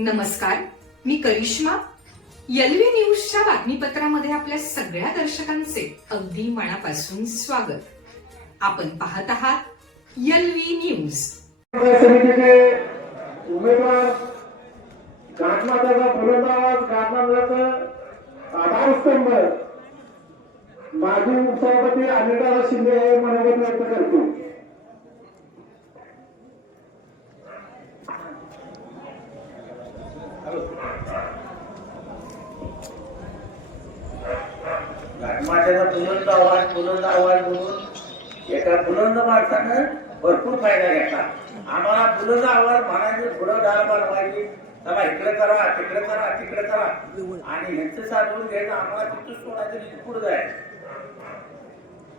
नमस्कार मी करिश्मा. एलव्ही न्यूजच्या बातमीपत्रामध्ये आपल्या सगळ्या दर्शकांचे अगदी मनापासून स्वागत. आपण पाहत आहात एलव्ही न्यूज. समितीचे उमेदवार घाटमाताचा बुलंद आवाज आधारस्तंभ माजी उपसभापती अनिता शिंदे हे मनोगत व्यक्त करतो माझ्याचा बुलंद आवाज बुलंद आवाज म्हणून एका बुलंद माणसानं भरपूर फायदा घेतला. आम्हाला बुलंद आवाज म्हणायचे पुढं डाळ बनवायची चला इकडे करा तिकडे करा तिकडे करा. आणि ह्यांचं साधवून घ्यायचं आम्हाला तिथं सोडायचं पुढे जायचं.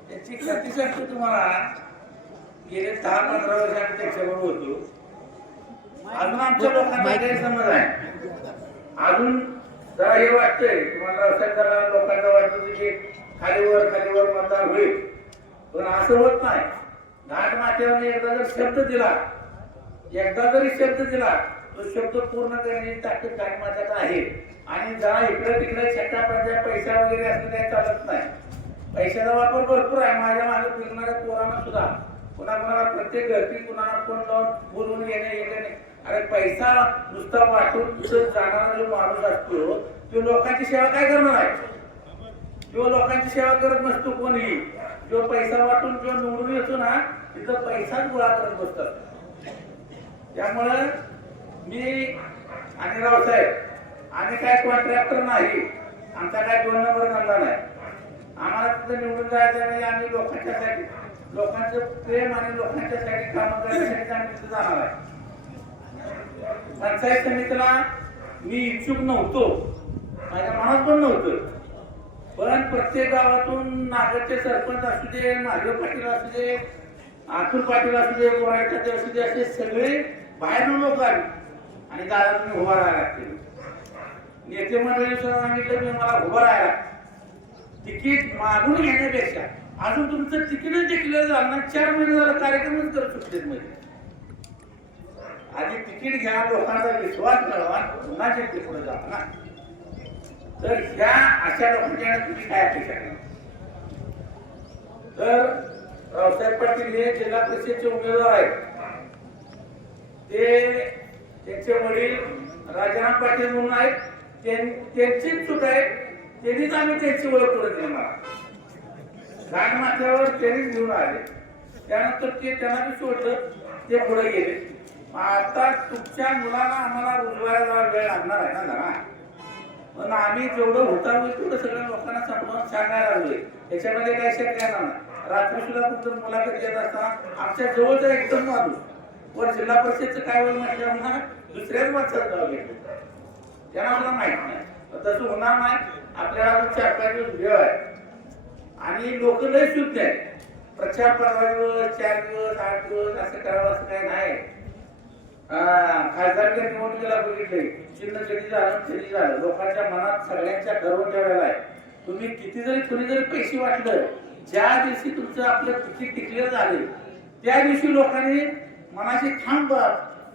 त्याची खात्री सांगतो तुम्हाला. गेले दहा पंधरा वर्ष आम्ही त्याच्याबरोबर होतो. अजून आमच्या लोकांना गैरसमज आहे. अजून जरा हे वाटतंय तुम्हाला असं करा लोकांना वाटतं की खालीवर खालीवर मतदार होईल. पण असं होत नाही. घाट माथ्यावर एकदा जर शब्द दिला एकदा जरी शब्द दिला तो शब्द पूर्ण करण्याची ताकद घाट माथ्यात आहे. आणि जरा इकडे तिकडे छट्टा पंजा पैसा वगैरे असं काही चालत नाही. पैशाचा वापर भरपूर आहे. माझ्या मागे फिरणाऱ्या पोरांना सुद्धा. कुणा कुणाला प्रत्येक घरती कुणाला कोण जाऊन बोलवून घेणे येणे अरे पैसा नुसता वाटून जाणारा जो माणूस असतो तो लोकांची सेवा काय करणार आहे? जो लोकांची सेवा करत नसतो कोणी जो पैसा वाटून किंवा निवडून येतो ना तिथं पैसाच गोळा करत बसतात. त्यामुळं मी आणि रावसाहेब आम्ही काय कॉन्ट्रॅक्टर नाही आमचा काय दोन नंबर धंदा नाही. आम्हाला तिथं निवडून जायचं म्हणजे आम्ही लोकांच्यासाठी लोकांचं प्रेम आणि लोकांच्यासाठी काम करण्यासाठी आम्ही तिथं जाणार आहे. पंचायत समितीला मी इच्छुक नव्हतो. माझ्या मनात पण नव्हतं. पण प्रत्येक गावातून नागरचे सरपंच असू दे महादेव पाटील असू दे अतुल पाटील असू दे गोरायचे असू दे असे सगळे बाहेरून लोक आले. आणि दादा तुम्ही उभा राहायला लागतील नेते मंडळी सांगितलं मी मला उभं राहायला तिकीट मागून घेण्यापेक्षा अजून तुमचं तिकीटच डिक्लेअर झालं ना चार महिने झालं कार्यक्रमच करत सुटलेत मध्ये आधी तिकीट घ्या लोकांचा विश्वास मिळवा पुन्हा ते पुढे जा ना. तर ह्या अशा लोकांच्या तुम्ही काय अपेक्षा तर रावसाहेब पाटील हे जिल्हा परिषदचे उमेदवार आहेत. ते त्यांचे वडील राजाराम पाटील म्हणून आहेत. त्यांचीच चूक आहे. त्यांनीच आम्ही त्यांची ओळख करून दिली मला. माथ्यावर त्यांनीच घेऊन आले. त्यानंतर ते त्यांना बी सोडलं. ते पुढे गेले. आता तुमच्या मुलाला आम्हाला रुजवायला वेळ लागणार आहे ना जरा? पण आम्ही जेवढं होता होईल तेवढं सगळ्या लोकांना समजावून सांगायला लागलोय याच्यामध्ये काय शक्य नाही रात्री सुद्धा तुमचं मुलाखत घेत असताना आमच्या जवळचा एकदम माणूस वर जिल्हा परिषदचं काय होईल म्हटलं दुसऱ्याच माणसाला जावं घेतलं. त्यांना मला माहीत नाही. पण तसं होणार नाही. आपल्याला चार पाच दिवस वेळ आहे. आणि लोक लय शुद्ध आहेत. प्रचार परवा दिवस चार दिवस आठ दिवस असं करावं असं काही नाही. खासदारच्या निवडणुकीला बघितले चिन्ह कधी झालं? कधी झालं? लोकांच्या मनात सगळ्यांच्या ठरवून ठेवायला आहे. तुम्ही किती जरी कुणी जरी पैसे वाटलं ज्या दिवशी तुमचं आपलं तिकीट डिक्लेअर झाले त्या दिवशी लोकांनी मनाशी थांब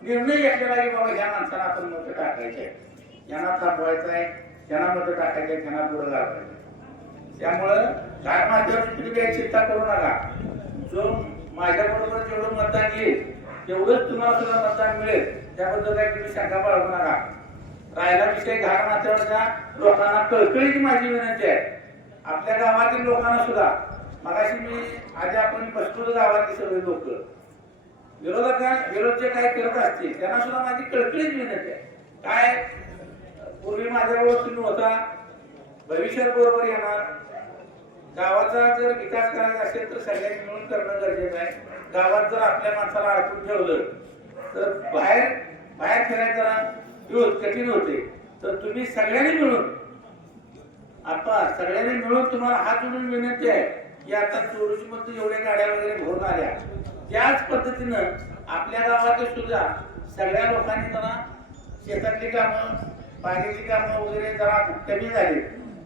निर्णय घेतलेला की बाबा ह्या माणसाला आपण मत टाकायचे यांना थांबवायचं आहे त्यांना मत टाकायचे त्यांना पुढे लावायचं त्यामुळं काय माझ्यावर तुम्ही काही चिंता करू नका. जो माझ्या बरोबर जेवढं मतदान येईल तेवढंच तुम्हाला सुद्धा मतदान मिळेल. त्याबद्दल काही तुम्ही शंका बाळगू नका. राहिला विषय घाण नात्यावरच्या लोकांना कळकळीची माझी विनंती आहे. आपल्या गावातील लोकांना सुद्धा. मगाशी मी आधी आपण बसतो गावातील सगळे लोक विरोधका विरोध जे काही करत असतील त्यांना सुद्धा माझी कळकळीची विनंती आहे. काय? पूर्वी माझ्याबरोबर तुम्ही होता. भविष्यात बरोबर येणार. गावाचा जर विकास करायचा असेल तर सगळ्यांनी मिळून करणं गरजेचं आहे. गावात जर आपल्या माणसाला अडकून ठेवलं तर बाहेर बाहेर फिरायचं जरा कठीण होते. तर तुम्ही सगळ्यांनी मिळून आता सगळ्यांनी मिळून तुम्हाला हात उडून विनंती आहे की आता चोरीची मध्ये एवढ्या गाड्या वगैरे भरून आल्या. त्याच पद्धतीनं आपल्या गावात सुद्धा सगळ्या लोकांनी जरा शेतातली कामं पाण्याची कामं वगैरे जरा कमी झाली.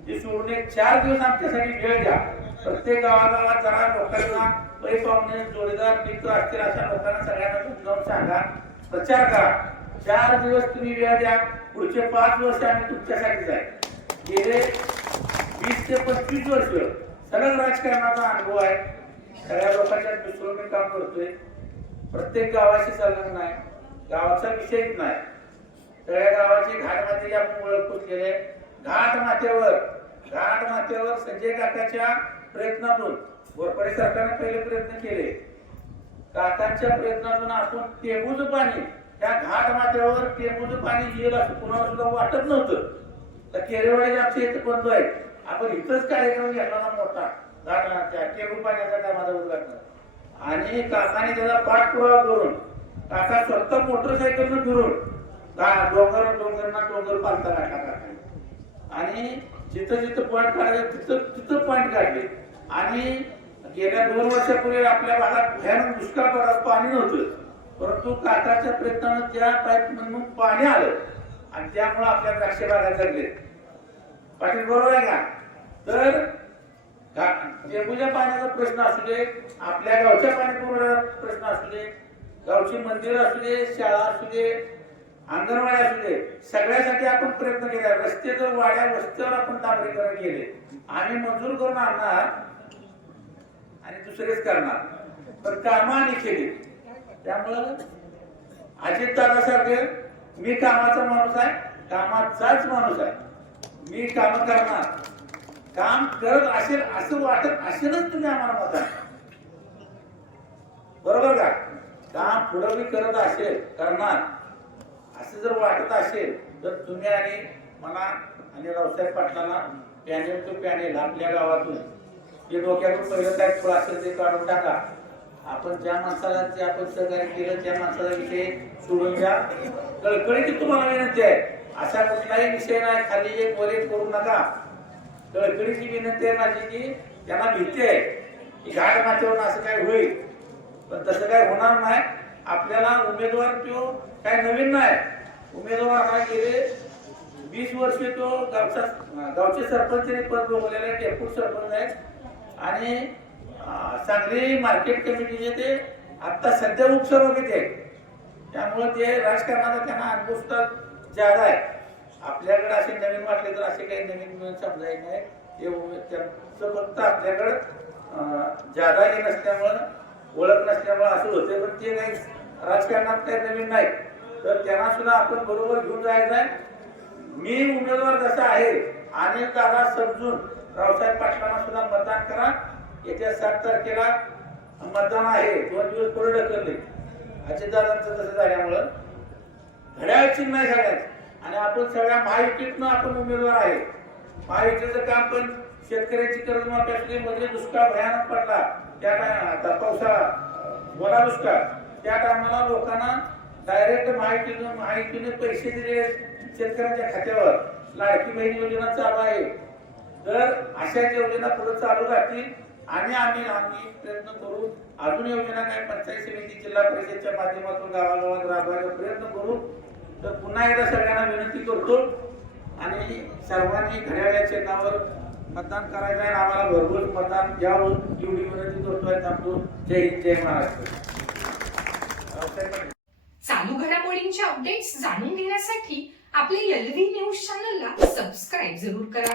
ती सोडून चार दिवस आमच्यासाठी वेळ द्या. प्रत्येक गावागावात जरा लोकांना पै पाहुणे जोडीदार मित्र असतील अशा लोकांना सगळ्यांना समजावून सांगा. प्रचार करा. चार दिवस तुम्ही वेळ द्या. पुढचे पाच वर्ष आम्ही तुमच्यासाठीच आहे गेले वीस ते पंचवीस वर्ष सलग राजकारणाचा अनुभव आहे. सगळ्या लोकांच्या मिसळून मी काम करतोय. प्रत्येक गावाशी संलग्न आहे गावाचा विषयच नाही. सगळ्या गावाची घाट मातेची आपण ओळख केली आहे. घाट माथ्यावर घाट माथ्यावर संजय काकाच्या प्रयत्नातून वरपडे सरकारने पहिले प्रयत्न केले. काकांच्या प्रयत्नातून आपण टेंबूचं पाणी त्या घाट माथ्यावर टेंबूचं पाणी येईल असं कुणाला सुद्धा वाटत नव्हतं. तर केरेवाडी आमच्या इथं बंद आहे आपण इथंच कार्यक्रम घेतला ना मोठा. घाट टेबू पाण्याचा काय माझा उद्घाटन आणि काकाने त्याचा पाठपुरावा करून काका स्वतः मोटरसायकलनं फिरून डोंगर डोंगरना डोंगर पालता काढला. काका आणि जिथं जिथं पॉईंट काढायचं तिथं तिथं पॉईंट काढले. आणि गेल्या दोन वर्षापूर्वी आपल्या भागात भयानक दुष्काळ पडत पाणी नव्हतं. परंतु काटाच्या प्रयत्नानं त्या पाईप मधून पाणी आलं आणि त्यामुळे आपल्या द्राक्ष बागा जगले. पाटील बरोबर आहे का? तर गा- पाण्याचा प्रश्न असू दे आपल्या गावच्या पाणी पुरवठ्याचा प्रश्न असू दे गावची मंदिर असू दे शाळा असू दे अंगणवाडी असू दे सगळ्यासाठी आपण प्रयत्न केला. रस्ते तर वाड्या वस्त्यावर आपण डांबरीकरण केले. आम्ही मंजूर करून आणणार आणि दुसरेच करणार. पण कामाने आणि केली त्यामुळं अजित दादासारखे मी कामाचा माणूस आहे कामाचाच माणूस आहे. मी काम करणार. काम करत असेल असं वाटत असेलच तुम्ही आम्हाला मत आहे बरोबर का? काम पुढं मी करत असेल करणार. असं जर वाटत असेल तर तुम्ही आणि मला आणि रावसाहेब पाटलांना पॅनेल टू पॅनेल आपल्या गावातून जे डोक्यातून पहिलं काय खुळ असेल ते काढून टाका. आपण ज्या माणसाला जे आपण सहकार्य केलं त्या माणसाला विषय सोडून द्या. कळकळीची तुम्हाला विनंती आहे. असा कुठलाही विषय नाही. खाली एक वर करू नका. कळकळीची विनंती आहे माझी की त्यांना भीती आहे की घाट माथ्यावरून असं काय होईल. पण तसं काय होणार नाही. आपल्याला उमेदवार तो काय नवीन नाही. उमेदवार हा गेले वीस वर्ष तो गावचा गावचे सरपंच पद भोगलेला आहे. डेप्यूट सरपंच आहे आणि सांगली मार्केट कमिटीचे ते आत्ता सध्या उपसभापती आहेत. त्यामुळं ते राजकारणाचा त्यांना अनुभव जादा ज्यादा आहे. आपल्याकडे असे नवीन वाटले तर असे काही नवीन नवीन समजायचे नाही. ते त्यांचं फक्त आपल्याकडं अं, ज्यादा हे नसल्यामुळं ओळख नसल्यामुळं असं होते पण ते काही राजकारणात काही नवीन नाही तर त्यांना सुद्धा आपण बरोबर घेऊन जायचं आहे. मी उमेदवार जसा आहे आणि दादा समजून रावसाहेब पाटलांना सुद्धा मतदान करा. येत्या सात तारखेला मतदान आहे. दोन दिवस पुढे ढकलले अजितदादांचं तसं झाल्यामुळं घड्याळ चिन्ह नाही सगळ्यात. आणि आपण सगळ्या महायुतीतनं आपण उमेदवार आहे महायुतीचं काम पण शेतकऱ्याची कर्जमाफी असली मध्ये दुष्काळ भयानक पडला. त्या टाय- आता पावसाळा बोला दुष्काळ. त्या टायमाला लोकांना डायरेक्ट महायुतीनं महायुतीने पैसे दिले शेतकऱ्यांच्या खात्यावर. लाडकी बहीण योजना चालू आहे. तर अशा योजना पुढे चालू राहतील. आणि आम्ही आम्ही प्रयत्न करू अजून योजना काय पंचायत समिती जिल्हा परिषदच्या माध्यमातून गावागावात राबवायचा प्रयत्न करू. तर पुन्हा एकदा सगळ्यांना विनंती करतो आणि सर्वांनी घड्याळ्या चिन्हावर मतदान करायचं आहे आम्हाला भरघोस मतदान द्यावं एवढी विनंती करतोय थांबतो. जय हिंद जय महाराष्ट्र. चालू घडामोडींचे अपडेट्स जाणून घेण्यासाठी आपले एलव्ही न्यूज चॅनलला सबस्क्राईब जरूर करा.